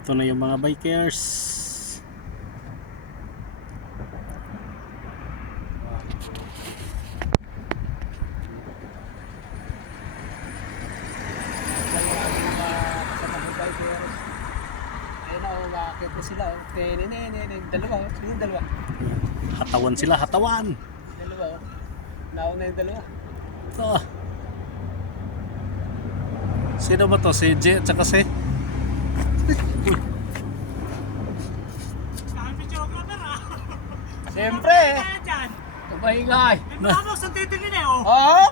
Ito na yung mga bikers. Ayun na, umakit na sila. Dalawa. Sino yung dalawa? Hatawan sila, hatawan. Dalawa. Nauna yung dalawa. Ito. Sino ba to? Si J at saka si? Siyempre. Kapaingay. Nakakos ang titingin eh, oh. Oo.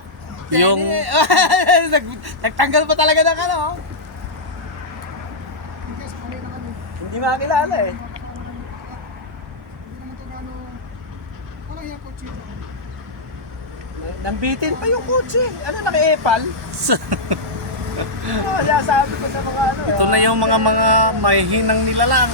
Yung Nagtanggal pa talaga ng ano. Hindi makakilala eh. Nambitin pa yung kotse. Ano, naki-epal? Kaya sabi ko sa mga ano. ito na yung mga mahihinang nilalang.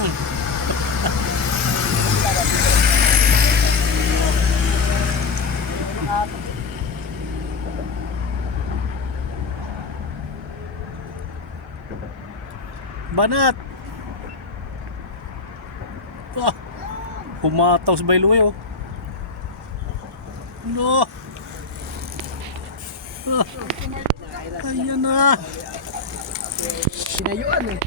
Banat. Ah, pumataw sa bayloy oh. No. Ah, ayan na. Sinayuan eh.